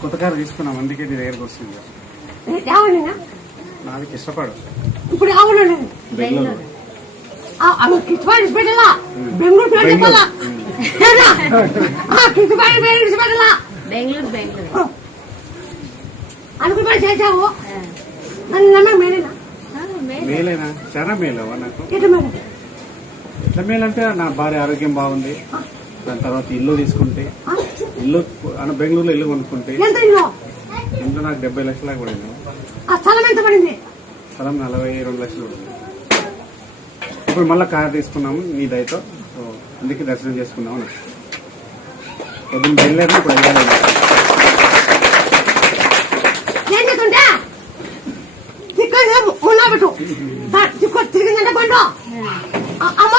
కొత్త కారు తీసుకున్నాం, అందుకే నీ దగ్గరకు వస్తుంది. నాకు ఇష్టపడు ఇప్పుడు బెంగళూరు బెంగళూరు అనుకుని చేసావు మేలేనా? చాలా మేలేవా నాకు. ఎట్లా మేలంటే నా భార్య ఆరోగ్యం బాగుంది, దాని తర్వాత ఇల్లు తీసుకుంటే, ఇల్లు బెంగళూరులో ఇల్లు కొనుక్కుంటే ఇంట్లో నాకు 70 లక్షలు పడింది. స్థలం ఎంత పడింది? స్థలం 42 లక్షలు పడింది. ఇప్పుడు మళ్ళీ కార్ తీసుకున్నాము నీ దయతో, అందుకే దర్శనం చేసుకున్నాము. పొద్దున్న వెళ్ళారు, ఇప్పుడు వెళ్ళాలి. తిరిగిందంటే పండు అమ్మ